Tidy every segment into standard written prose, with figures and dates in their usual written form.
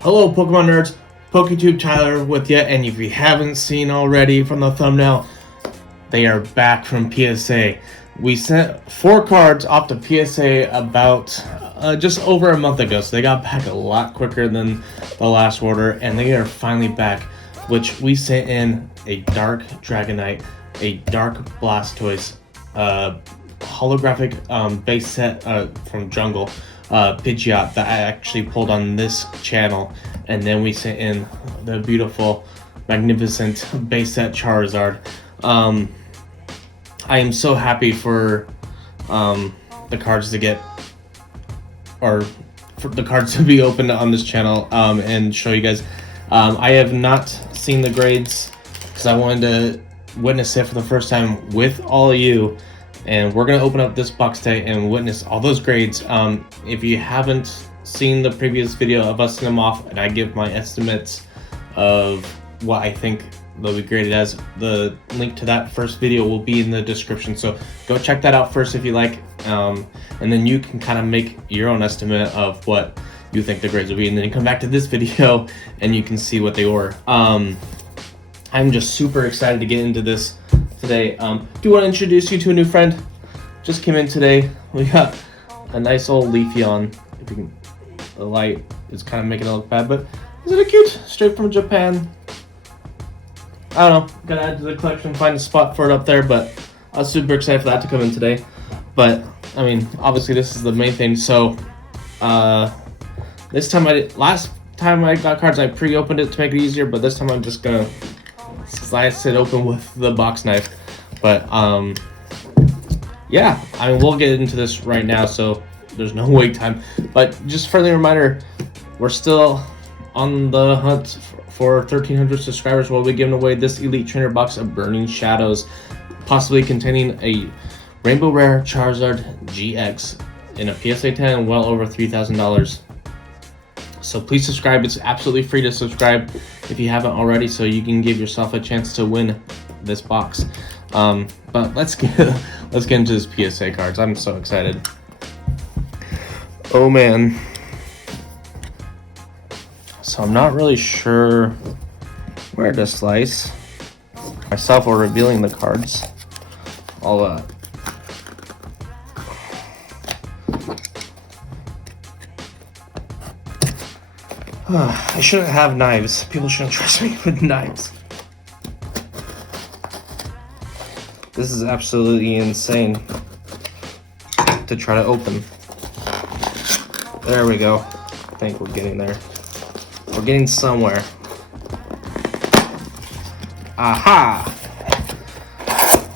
Hello Pokemon nerds, PokeTube Tyler with you, and if you haven't seen already from the thumbnail, they are back from PSA. We sent 4 cards off to PSA about just over a month ago, so they got back a lot quicker than the last order, and they are finally back, which we sent in a Dark Dragonite, a Dark Blastoise, holographic base set from Jungle, Pidgeot that I actually pulled on this channel, and then we sent in the beautiful, magnificent base set Charizard. I am so happy for the cards to get, or for the cards to be opened on this channel and show you guys. I have not seen the grades because I wanted to witness it for the first time with all of you. And we're going to open up this box today and witness all those grades. If you haven't seen the previous video of us sending them off and I give my estimates of what I think they'll be graded as, the link to that first video will be in the description. So go check that out first if you like. And then you can kind of make your own estimate of what you think the grades will be. And then you come back to this video and you can see what they were. I'm just super excited to get into this today. Do want to introduce you to a new friend. Just came in today. We got a nice old Leafeon. If you can, the light is kind of making it look bad, but isn't it cute? Straight from Japan. I don't know. Gotta add to the collection. Find a spot for it up there, but I was super excited for that to come in today. But I mean, obviously this is the main thing. So last time I got cards, I pre-opened it to make it easier, but this time I'm just gonna slice it open with the box knife. But yeah, I mean, we'll get into this right now, so there's no wait time. But just friendly reminder, we're still on the hunt for 1,300 subscribers. We'll be giving away this Elite Trainer box of Burning Shadows, possibly containing a Rainbow Rare Charizard GX in a PSA 10 and well over $3,000. So please subscribe. It's absolutely free to subscribe if you haven't already, so you can give yourself a chance to win this box. But let's get into this PSA cards. I'm so excited. Oh man. So I'm not really sure where to slice myself or revealing the cards. I shouldn't have knives. People shouldn't trust me with knives. This is absolutely insane to try to open. There we go. I think we're getting there. We're getting somewhere. Aha!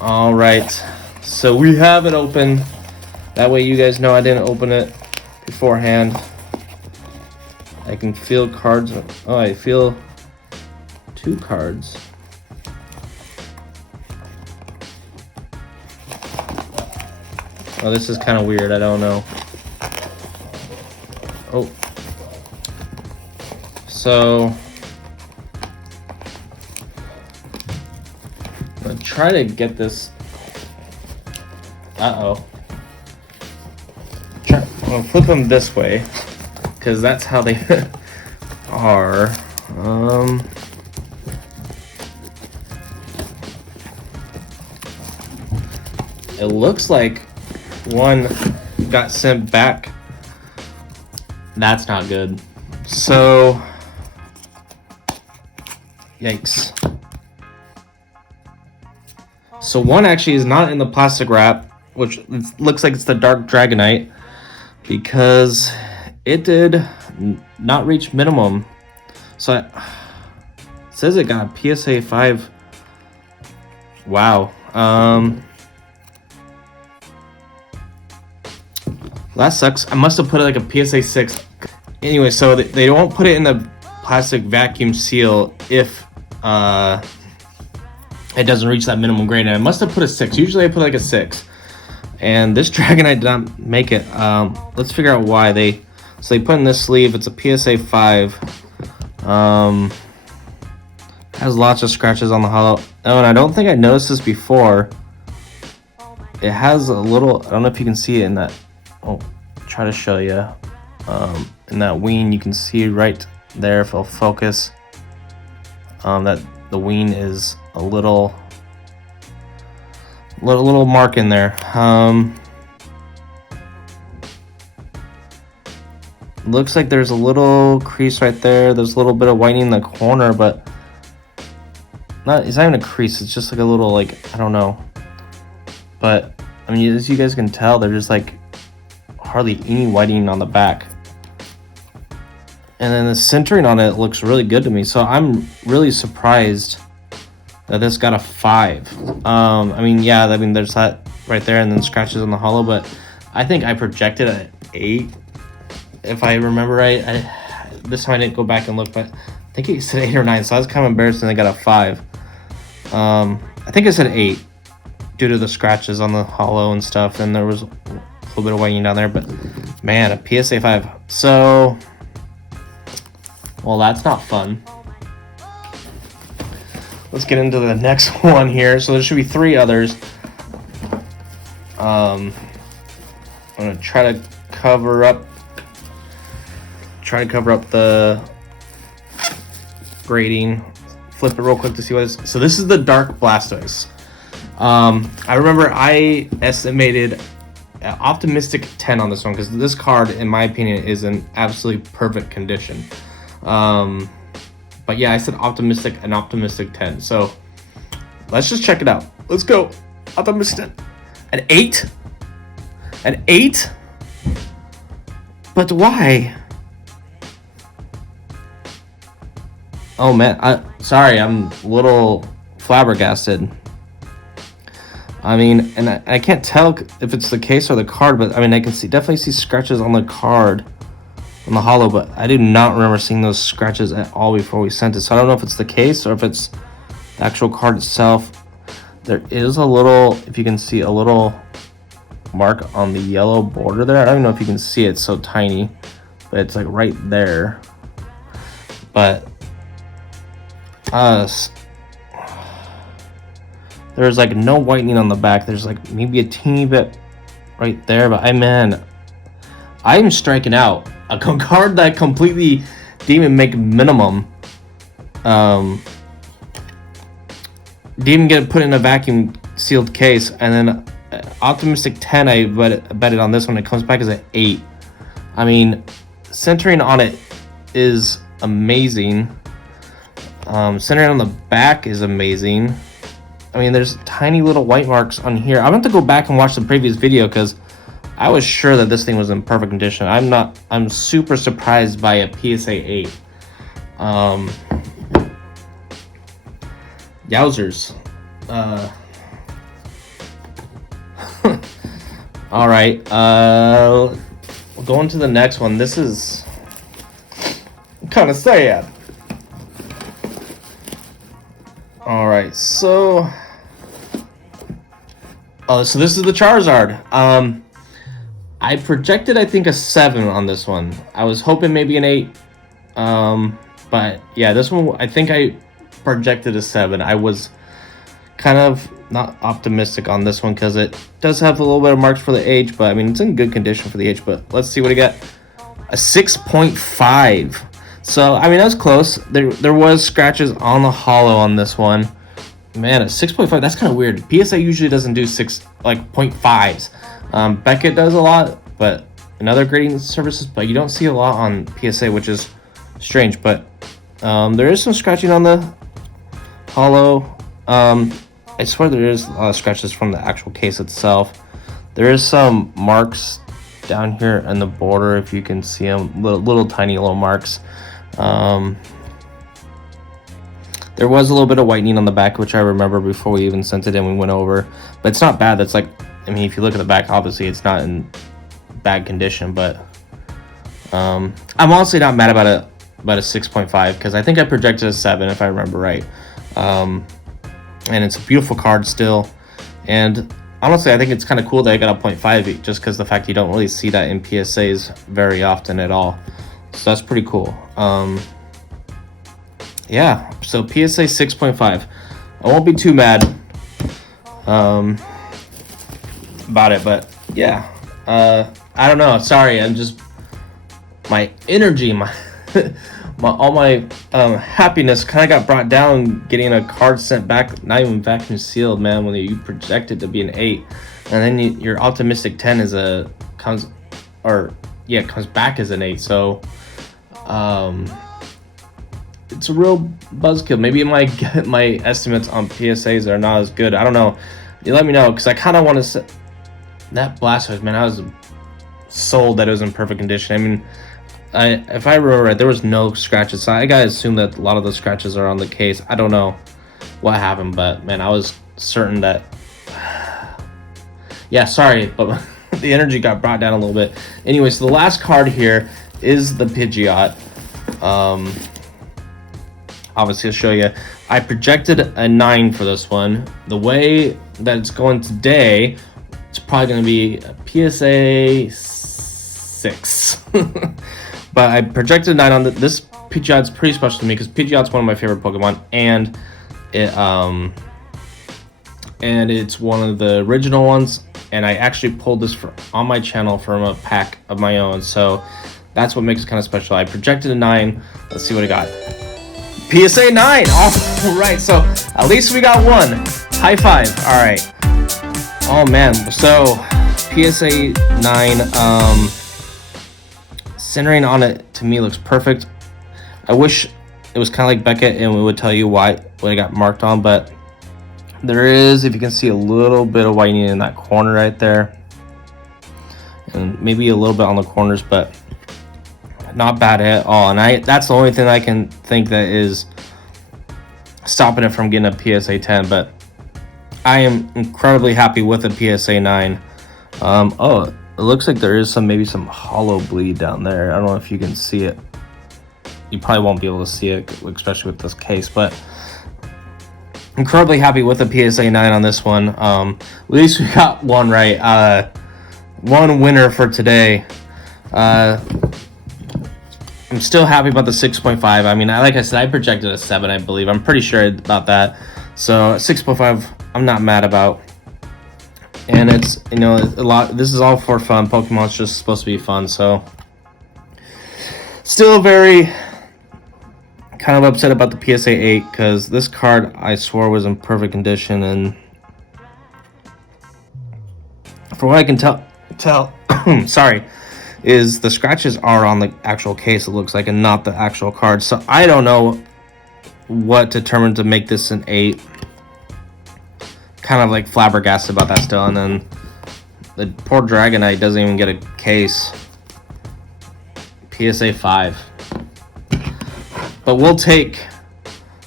Alright. So we have it open. That way you guys know I didn't open it beforehand. I can feel cards. Oh, I feel 2 cards. Oh, this is kind of weird. I don't know. Oh. So I'm gonna try to get this. Uh-oh. I'm gonna flip them this way, because that's how they are. It looks like one got sent back. That's not good. So, yikes. So one actually is not in the plastic wrap, which looks like it's the Dark Dragonite, because it did not reach minimum. So it says it got a PSA 5. Wow. That sucks. I must have put it like a PSA 6. Anyway, so they don't put it in the plastic vacuum seal if it doesn't reach that minimum grade. And I must have put a 6. Usually I put like a 6. And this Dragonite did not make it. Let's figure out why. So they put in this sleeve. It's a PSA 5. Has lots of scratches on the hollow. Oh, and I don't think I noticed this before. It has a little, I don't know if you can see it in that. Oh, try to show you. In that wing, you can see right there, if it'll focus. That the ween is a little mark in there. Looks like there's a little crease right there. There's a little bit of whitening in the corner, but it's not even a crease. It's just like a little, like, I don't know. But I mean, as you guys can tell, there's just like hardly any whitening on the back. And then the centering on it looks really good to me. So I'm really surprised that this got a 5. I mean, yeah, I mean, there's that right there, and then scratches on the hollow, but I think I projected at 8. If I remember right, this time I didn't go back and look, but I think it said 8 or 9, so I was kind of embarrassed and I got a 5. I think I said 8 due to the scratches on the hollow and stuff, and there was a little bit of whitening down there, but man, a PSA 5. So, well, that's not fun. Let's get into the next one here. So there should be 3 others. I'm gonna try to cover up the grading. Flip it real quick to see what it is. So this is the Dark Blastoise. I remember I estimated an optimistic 10 on this one because this card, in my opinion, is in absolutely perfect condition. But yeah, I said optimistic 10. So let's just check it out. Let's go. Optimistic. An 8? An 8? But why? Oh man, sorry, I'm a little flabbergasted. I mean, and I can't tell if it's the case or the card, but I mean, I can definitely see scratches on the card, on the hollow, but I do not remember seeing those scratches at all before we sent it. So I don't know if it's the case or if it's the actual card itself. There is a little, if you can see, a little mark on the yellow border there. I don't even know if you can see it, it's so tiny, but it's like right there. But there's like no whitening on the back. There's like maybe a teeny bit right there, but I'm striking out. A card that completely didn't even make minimum. Didn't even get put in a vacuum sealed case, and then optimistic 10. I bet it on this one. It comes back as an 8. I mean, centering on it is amazing. Centering on the back is amazing. I mean, there's tiny little white marks on here. I'm going to go back and watch the previous video because I was sure that this thing was in perfect condition. I'm super surprised by a PSA 8. Yowzers. All right. We'll go on to the next one. This is kind of sad. All right, so this is the Charizard. I projected, I think, a 7 on this one. I was hoping maybe an 8, but yeah, this one I think I projected a 7. I was kind of not optimistic on this one because it does have a little bit of marks for the age, but I mean, it's in good condition for the age. But let's see what I got. A 6.5. So, I mean, that's close. There was scratches on the hollow on this one. Man, a 6.5, that's kind of weird. PSA usually doesn't do 0.5s. Beckett does a lot, but in other grading services, but you don't see a lot on PSA, which is strange. But there is some scratching on the hollow. I swear there is a lot of scratches from the actual case itself. There is some marks down here in the border, if you can see them, little tiny little marks. There was a little bit of whitening on the back, which I remember before we even sent it in, we went over, but it's not bad. That's like, I mean, if you look at the back, obviously it's not in bad condition, but I'm honestly not mad about a 6.5 because I think I projected a 7 if I remember right. And it's a beautiful card still, and honestly I think it's kind of cool that I got a 0.5 just because the fact you don't really see that in PSAs very often at all. So that's pretty cool. Yeah, so PSA 6.5. I won't be too mad about it, but yeah. I don't know. Sorry, I'm just, my energy, all my happiness kind of got brought down getting a card sent back, not even vacuum sealed, man, when you project it to be an 8, and then your optimistic 10 comes back as an 8. So it's a real buzzkill. Maybe my estimates on PSAs are not as good. I don't know. You let me know, because I kind of want to. That Blastoise, man, I was sold that it was in perfect condition. I mean, if I remember right, there was no scratches. So I gotta assume that a lot of the scratches are on the case. I don't know what happened, but man, I was certain that. Yeah, sorry, but the energy got brought down a little bit. Anyway, so the last card here is the Pidgeot. Obviously, I'll show you. I projected a 9 for this one. The way that it's going today, it's probably going to be a PSA 6. But I projected a 9 on this Pidgeot's pretty special to me, because Pidgeot's one of my favorite Pokemon, and it's one of the original ones, and I actually pulled this on my channel from a pack of my own, so that's what makes it kind of special. I projected a 9. Let's see what I got. PSA 9. All right, so at least we got one. High five. All right. Oh man, so PSA 9, centering on it to me looks perfect. I wish it was kind of like Beckett and we would tell you what I got marked on, but there is, if you can see, a little bit of whitening in that corner right there, and maybe a little bit on the corners, but not bad at all. And that's the only thing I can think that is stopping it from getting a PSA 10, but I am incredibly happy with a PSA 9. Oh, it looks like there is maybe some hollow bleed down there. I don't know if you can see it. You probably won't be able to see it, especially with this case, but incredibly happy with the PSA 9 on this one. At least we got one right. One winner for today. I'm still happy about the 6.5. I mean, like I said, I projected a 7, I believe. I'm pretty sure about that. So 6.5, I'm not mad about. And it's, a lot. This is all for fun. Pokemon's just supposed to be fun. So still very kind of upset about the PSA 8, because this card I swore was in perfect condition, and for what I can tell, sorry, is the scratches are on the actual case, it looks like, and not the actual card. So I don't know what determined to make this an 8. Kind of like flabbergasted about that still. And then the poor Dragonite doesn't even get a case. PSA 5. But we'll take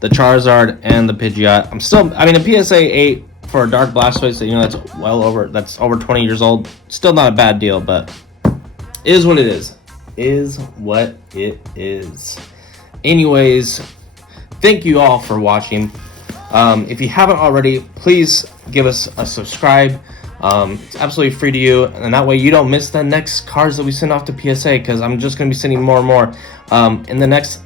the Charizard and the Pidgeot. A PSA 8 for a Dark Blastoise, that's over 20 years old. Still not a bad deal, but is what it is. Is what it is. Anyways, thank you all for watching. If you haven't already, please give us a subscribe. It's absolutely free to you, and that way you don't miss the next cards that we send off to PSA, because I'm just going to be sending more and more. In the next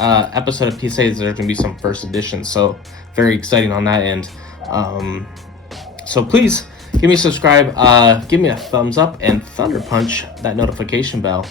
episode of PSA, there's going to be some first editions, so very exciting on that end. So please give me a subscribe, give me a thumbs up, and thunder punch that notification bell.